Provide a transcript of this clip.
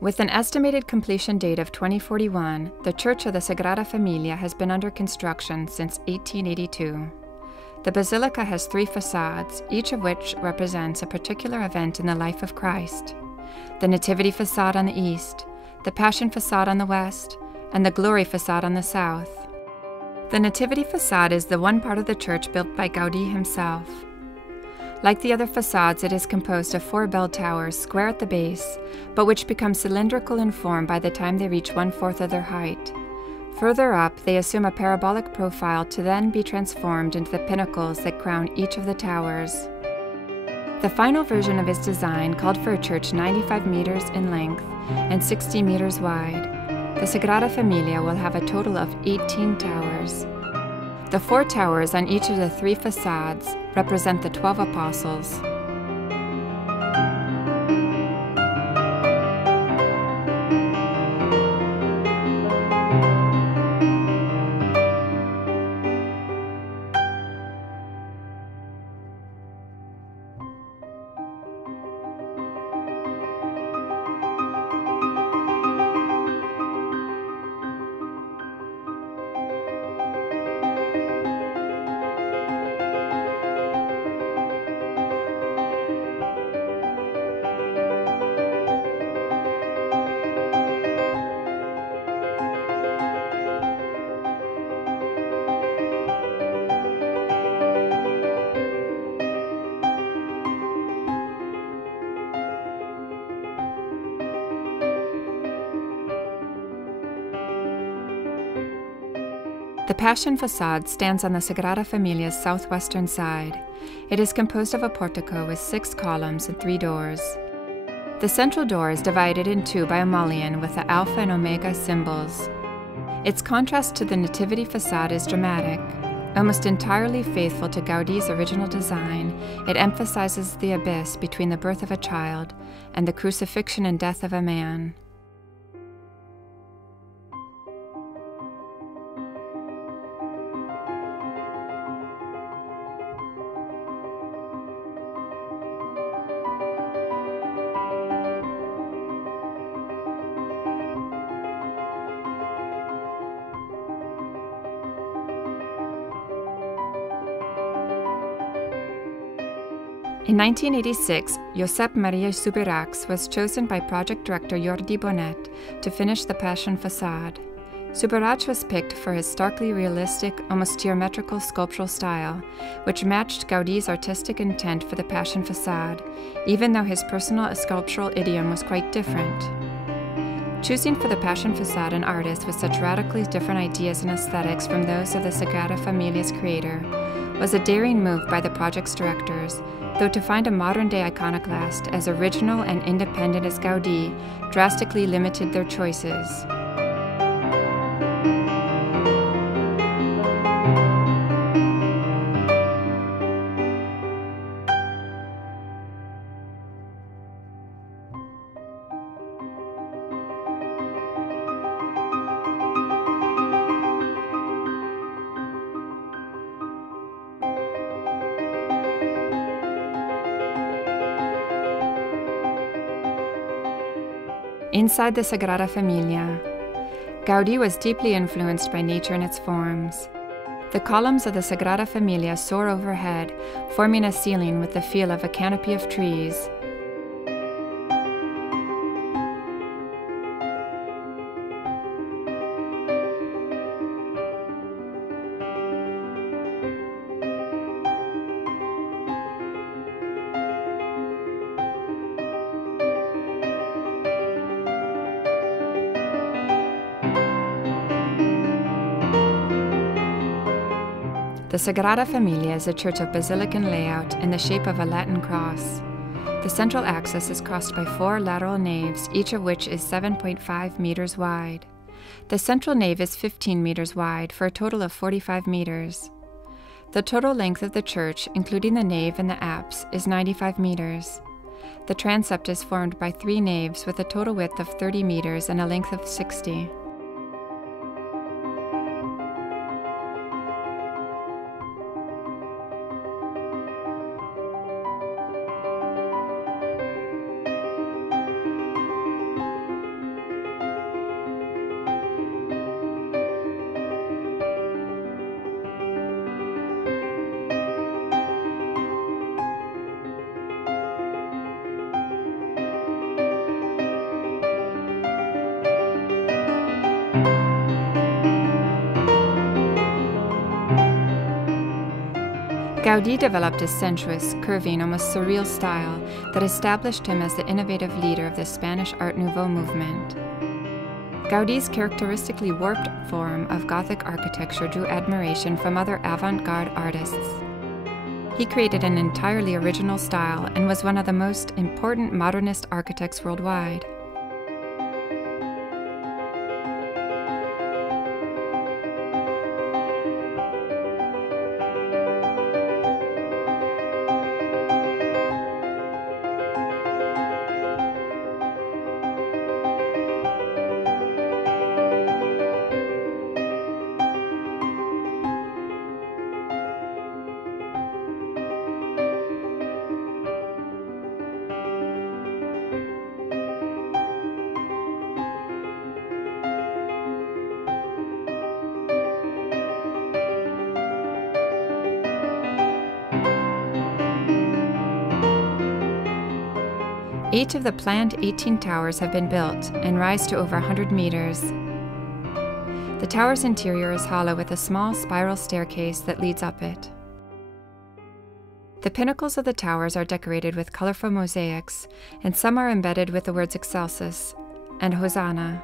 With an estimated completion date of 2041, the Church of the Sagrada Familia has been under construction since 1882. The Basílica has 3 facades, each of which represents a particular event in the life of Christ: the Nativity facade on the east, the Passion facade on the west, and the Glory facade on the south. The Nativity facade is the one part of the church built by Gaudí himself. Like the other facades, it is composed of 4 bell towers, square at the base, but which become cylindrical in form by the time they reach 1/4 of their height. Further up, they assume a parabolic profile to then be transformed into the pinnacles that crown each of the towers. The final version of its design called for a church 95 meters in length and 60 meters wide. The Sagrada Familia will have a total of 18 towers. The 4 towers on each of the 3 facades represent the 12 apostles. The Passion facade stands on the Sagrada Familia's southwestern side. It is composed of a portico with 6 columns and 3 doors. The central door is divided in 2 by a mullion with the Alpha and Omega symbols. Its contrast to the Nativity facade is dramatic. Almost entirely faithful to Gaudí's original design, it emphasizes the abyss between the birth of a child and the crucifixion and death of a man. In 1986, Josep Maria Subirachs was chosen by project director Jordi Bonet to finish the Passion facade. Subirachs was picked for his starkly realistic, almost geometrical sculptural style, which matched Gaudí's artistic intent for the Passion facade, even though his personal sculptural idiom was quite different. Choosing for the Passion facade an artist with such radically different ideas and aesthetics from those of the Sagrada Familia's creator was a daring move by the project's directors, though to find a modern-day iconoclast as original and independent as Gaudí drastically limited their choices. Inside the Sagrada Familia, Gaudí was deeply influenced by nature and its forms. The columns of the Sagrada Familia soar overhead, forming a ceiling with the feel of a canopy of trees. The Sagrada Familia is a church of basilican layout in the shape of a Latin cross. The central axis is crossed by 4 lateral naves, each of which is 7.5 meters wide. The central nave is 15 meters wide, for a total of 45 meters. The total length of the church, including the nave and the apse, is 95 meters. The transept is formed by 3 naves with a total width of 30 meters and a length of 60. Gaudí developed a sensuous, curving, almost surreal style that established him as the innovative leader of the Spanish Art Nouveau movement. Gaudí's characteristically warped form of Gothic architecture drew admiration from other avant-garde artists. He created an entirely original style and was one of the most important modernist architects worldwide. Each of the planned 18 towers have been built and rise to over 100 meters. The tower's interior is hollow with a small spiral staircase that leads up it. The pinnacles of the towers are decorated with colorful mosaics, and some are embedded with the words Excelsis and Hosanna.